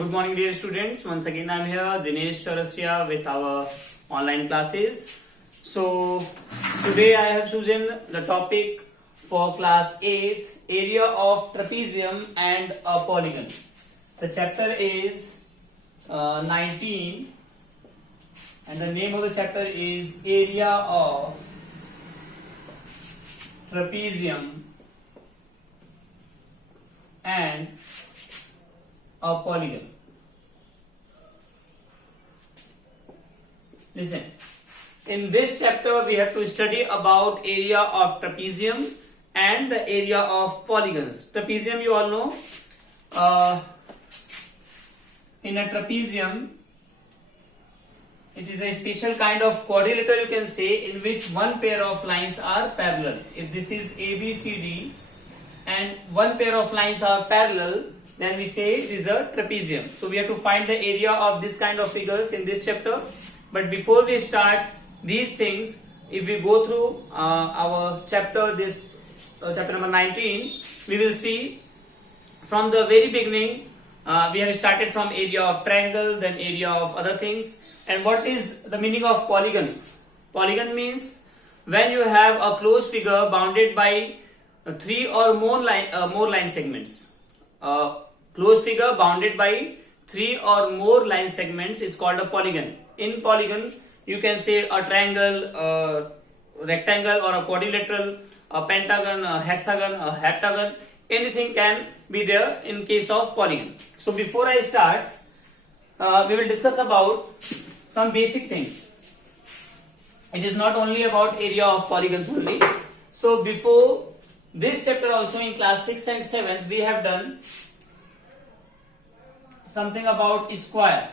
Good morning, dear students. Once again, I'm here, Dinesh Chaurasiya, with our online classes. So, today I have chosen the topic for class 8, area of trapezium and a polygon. The chapter is 19, and the name of the chapter is area of trapezium and a polygon. Listen, in this chapter we have to study about area of trapezium and the area of polygons. Trapezium, you all know, in a trapezium it is a special kind of quadrilateral, you can say, in which one pair of lines are parallel. If this is ABCD and one pair of lines are parallel, then we say it is a trapezium. So we have to find the area of this kind of figures in this chapter. But before we start these things, if we go through our chapter, chapter number 19, we will see from the very beginning. We have started from area of triangle, then area of other things. And what is the meaning of polygons? Polygon means when you have a closed figure bounded by three or more line segments. Closed figure bounded by three or more line segments is called a polygon. In polygon, you can say a triangle, a rectangle, or a quadrilateral, a pentagon, a hexagon, a heptagon. Anything can be there in case of polygon. So before I start, we will discuss about some basic things. It is not only about area of polygons only. So before this chapter also, in class 6 and 7, we have done something about square.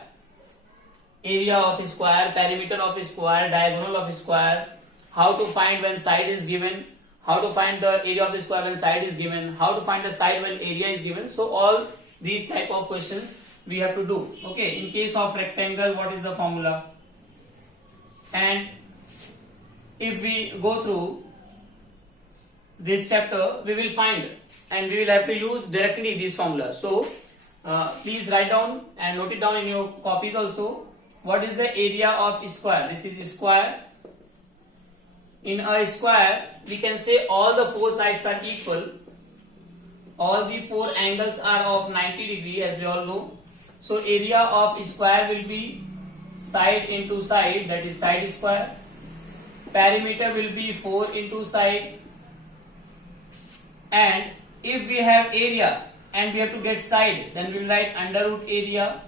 Area of square, perimeter of square, diagonal of square, how to find when side is given, how to find the area of the square when side is given, how to find the side when area is given. So all these type of questions we have to do. Okay, in case of rectangle, what is the formula? And if we go through this chapter, we will find and we will have to use directly these formulas. So please write down and note it down in your copies also. What is the area of square? This is square. In a square, we can say all the four sides are equal. All the four angles are of 90 degree, as we all know. So area of square will be side into side, that is side square. Perimeter will be 4 into side. And if we have area and we have to get side, then we will write under root area.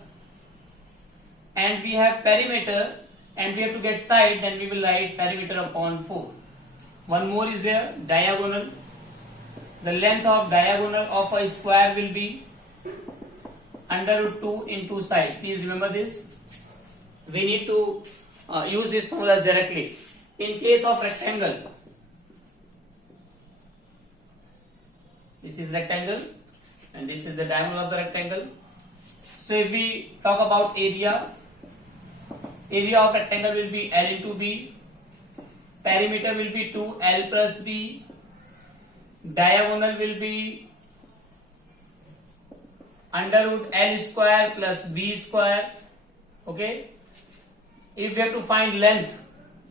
And we have perimeter and we have to get side, then we will write perimeter upon 4. One more is there, diagonal. The length of diagonal of a square will be under root 2 into side. Please remember this. We need to use these formulas directly. In case of rectangle, this is rectangle and this is the diagonal of the rectangle. So if we talk about area of rectangle will be L into B, perimeter will be 2L plus B, diagonal will be under root L square plus B square. Okay. If we have to find length,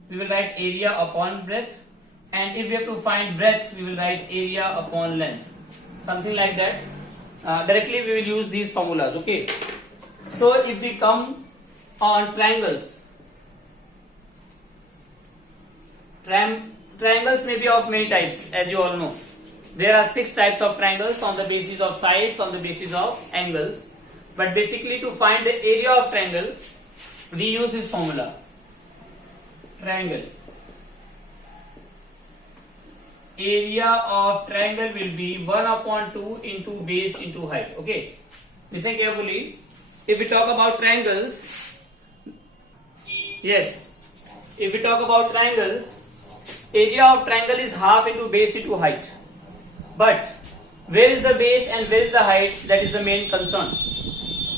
we will write area upon breadth, and if we have to find breadth, we will write area upon length. Something like that. Directly we will use these formulas. Okay. So if we come on triangles, triangles may be of many types, as you all know. There are 6 types of triangles on the basis of sides, on the basis of angles. But basically, to find the area of triangle, we use this formula. Triangle. Area of triangle will be 1 upon 2 into base into height. Okay. Listen carefully. If we talk about triangles, yes. If we talk about triangles, area of triangle is half into base into height. But where is the base and where is the height? That is the main concern.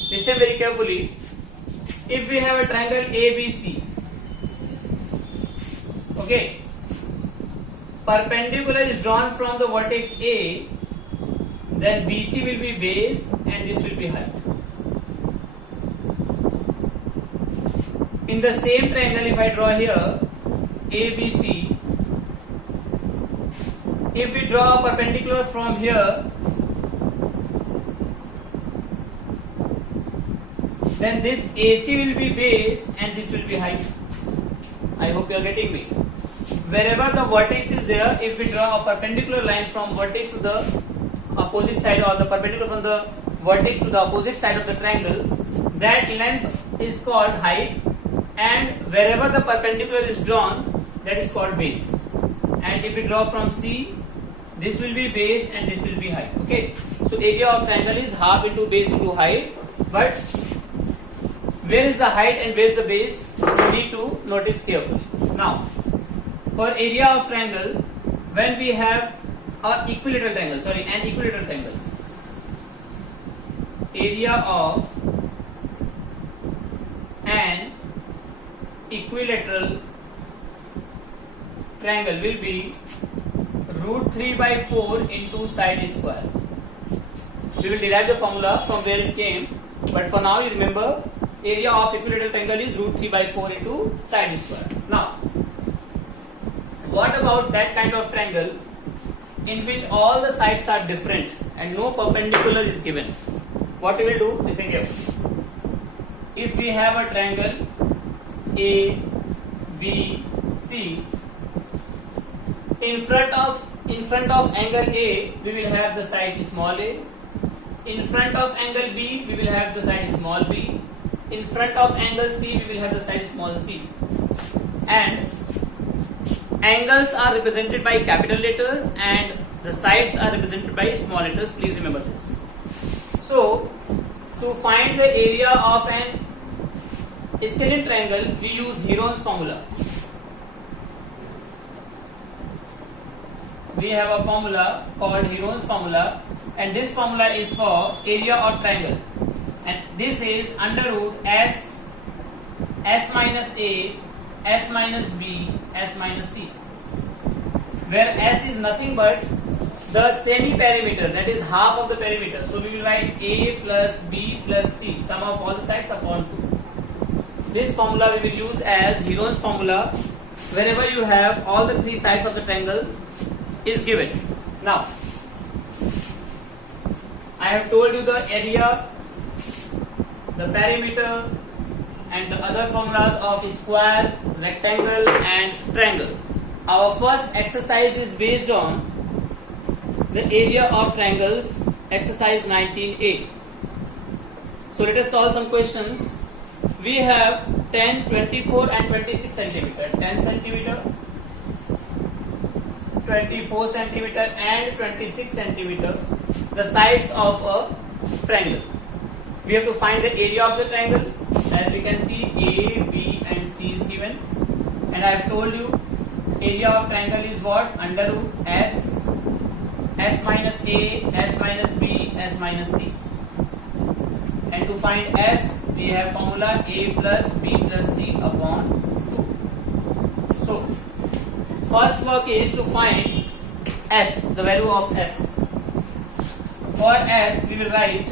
Listen very carefully. If we have a triangle ABC, okay, perpendicular is drawn from the vertex A, then BC will be base and this will be height. In the same triangle, if I draw here ABC, if we draw a perpendicular from here, then this AC will be base and this will be height. I hope you are getting me. Wherever the vertex is there, if we draw a perpendicular line from vertex to the opposite side, or the perpendicular from the vertex to the opposite side of the triangle, that length is called height, and wherever the perpendicular is drawn, that is called base. And if we draw from C, this will be base and this will be height. Okay, so area of triangle is half into base into height, but where is the height and where is the base, you need to notice carefully. Now, for area of triangle, when we have an equilateral triangle, area of an equilateral triangle will be root 3 by 4 into side square. We will derive the formula from where it came, but for now you remember area of equilateral triangle is root 3 by 4 into side square. Now, what about that kind of triangle in which all the sides are different and no perpendicular is given? What we will do, listen carefully. If we have a triangle A, B, C, in front of angle A, we will have the side small a. In front of angle B, we will have the side small b. In front of angle C, we will have the side small c. And angles are represented by capital letters and the sides are represented by small letters. Please remember this. So, to find the area of an scalene triangle, we use Heron's formula. We have a formula called Heron's formula, and this formula is for area of triangle, and this is under root S minus A, S minus B, S minus C, where S is nothing but the semi-perimeter, that is half of the perimeter. So we will write A plus B plus C, sum of all the sides upon 2. This formula we will use as Heron's formula wherever you have all the three sides of the triangle is given. Now, I have told you the area, the perimeter, and the other formulas of square, rectangle, and triangle. Our first exercise is based on the area of triangles, exercise 19a. So let us solve some questions. We have 10, 24, and 26 centimeter. 10 centimeter, 24 centimeter, and 26 centimeter, the sides of a triangle. We have to find the area of the triangle. As we can see, A, B, and C is given, and I have told you area of triangle is what? Under root S minus A, S minus B, S minus C. And to find S, we have formula A plus B plus C upon 2. So, first work is to find S, the value of S. For S, we will write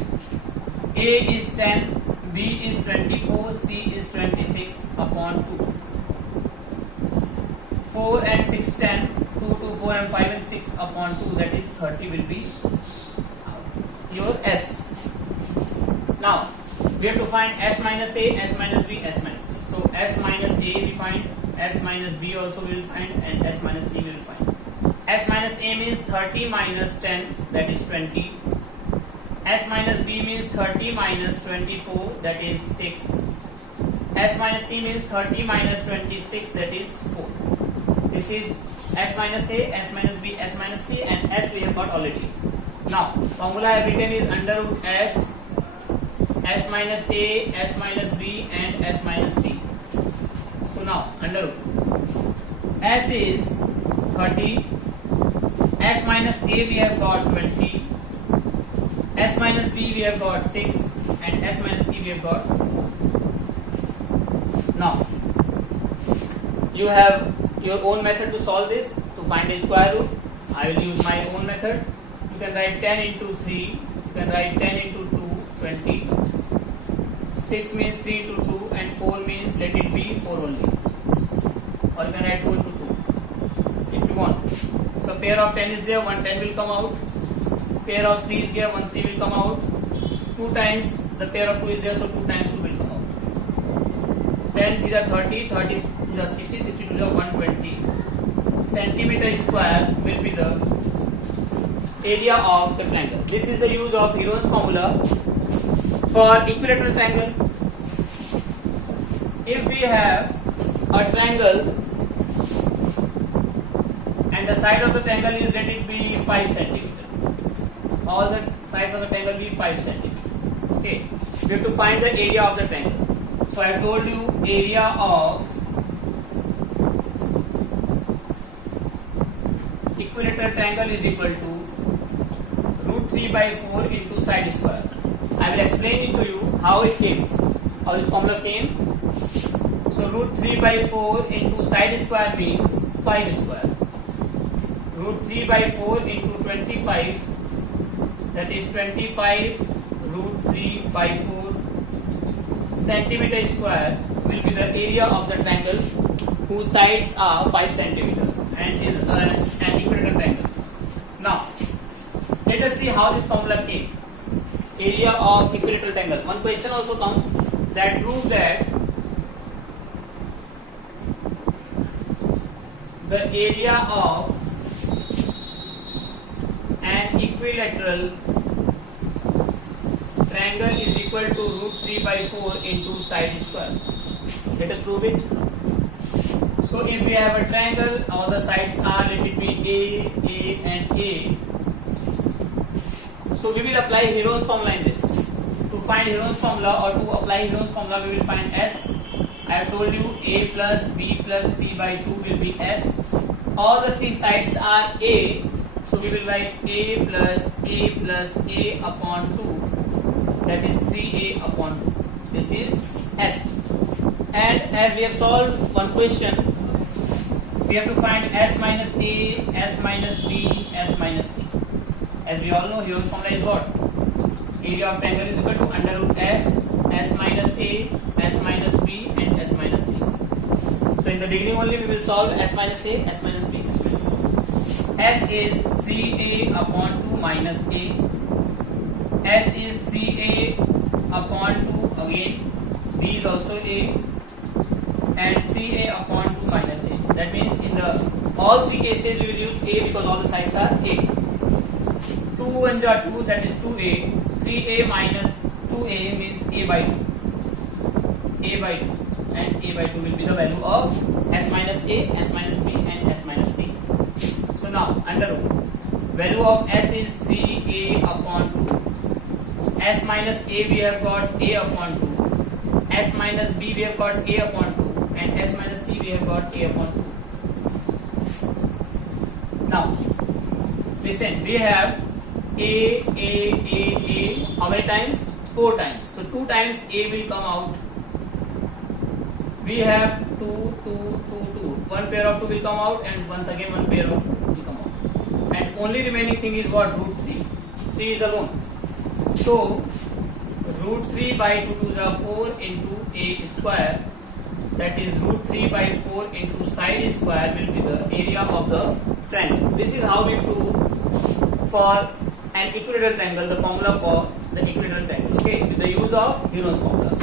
A is 10, B is 24, C is 26 upon 2. 4 and 6, 10, 2, 2, 4 and 5 and 6 upon 2, that is 30 will be your S. Now, we have to find S minus A, S minus B, S minus C. So, S minus A we find, S minus B also we will find, and S minus C we will find. S minus A means 30 minus 10, that is 20. S minus B means 30 minus 24, that is 6. S minus C means 30 minus 26, that is 4. This is S minus A, S minus B, S minus C, and S we have got already. Now, formula I have written is under root S, S minus A, S minus B, and S minus C. So now, under root S is 30, S minus A we have got 20, S minus B we have got 6, and S minus C we have got 4. Now, you have your own method to solve this, to find a square root. I will use my own method. You can write 10 into 3, you can write 10 into 2, 20. 6 means 3 into 2 and 4 means let it be 4 only, or you can write 2 into 2 if you want. So pair of 10 is there, 1 10 will come out. Pair of 3 is there, 1 3 will come out. 2 times the pair of 2 is there, so 2 times 2 will come out. 10 is a 30, 30 is a 60, 60 is a 120 centimeter square will be the area of the triangle. This is the use of Heron's formula for equilateral triangle. If we have a triangle and the side of the triangle is let it be 5 centimeter, all the sides of the triangle be 5 centimeter. Okay, we have to find the area of the triangle. So I have told you area of equilateral triangle is equal to root 3 by 4 into side square. I will explain it to you how it came, how this formula came. So root 3 by 4 into side square means 5 square. Root 3 by 4 into 25, that is 25 root 3 by 4 centimeter square will be the area of the triangle whose sides are 5 centimeters and is an equilateral triangle. Now let us see how this formula came. Area of equilateral triangle. One question also comes that proves that the area of an equilateral triangle is equal to root 3 by 4 into side square. Let us prove it. So if we have a triangle, all the sides are let it be A and A. So we will apply Heron's formula in this. To find Heron's formula or to apply Heron's formula, we will find S. I have told you A plus B plus C by 2 will be S. All the three sides are A. So we will write A plus A upon 2. That is 3A upon 2. This is S. And as we have solved one question, we have to find S minus A, S minus B, S minus C. As we all know, Heron's formula is what? Area of triangle is equal to under root S, S minus A, S minus B and S minus C. So in the beginning only we will solve S minus A, S minus B, S minus C. S is 3A upon 2 minus A. S is 3A upon 2 again. B is also A. And 3A upon 2 minus A. That means in the all three cases we will use A because all the sides are A. 2 and 2, that is 2A. 3A minus 2A means A by 2. A by 2. And A by 2 will be the value of S minus A, S minus B and S minus C. So now, under root. Value of S is 3A upon 2. S minus A we have got A upon 2. S minus B we have got A upon 2. And S minus C we have got A upon 2. Now, listen, we have A, how many times? 4 times. So 2 times A will come out. We have 2, 2, 2, 2. One pair of 2 will come out and once again one pair of 2 will come out. And only remaining thing is what? Root 3. 3 is alone. So, root 3 by 2 to the 4 into A square. That is root 3 by 4 into side square will be the area of the triangle. This is how we prove for an equilateral triangle, the formula for the equilateral triangle, okay, with the use of Heron's formula.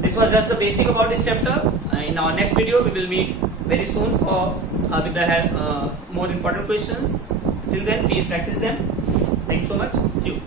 This was just the basic about this chapter. In our next video, we will meet very soon for with the more important questions. Till then, please practice them. Thank you so much. See you.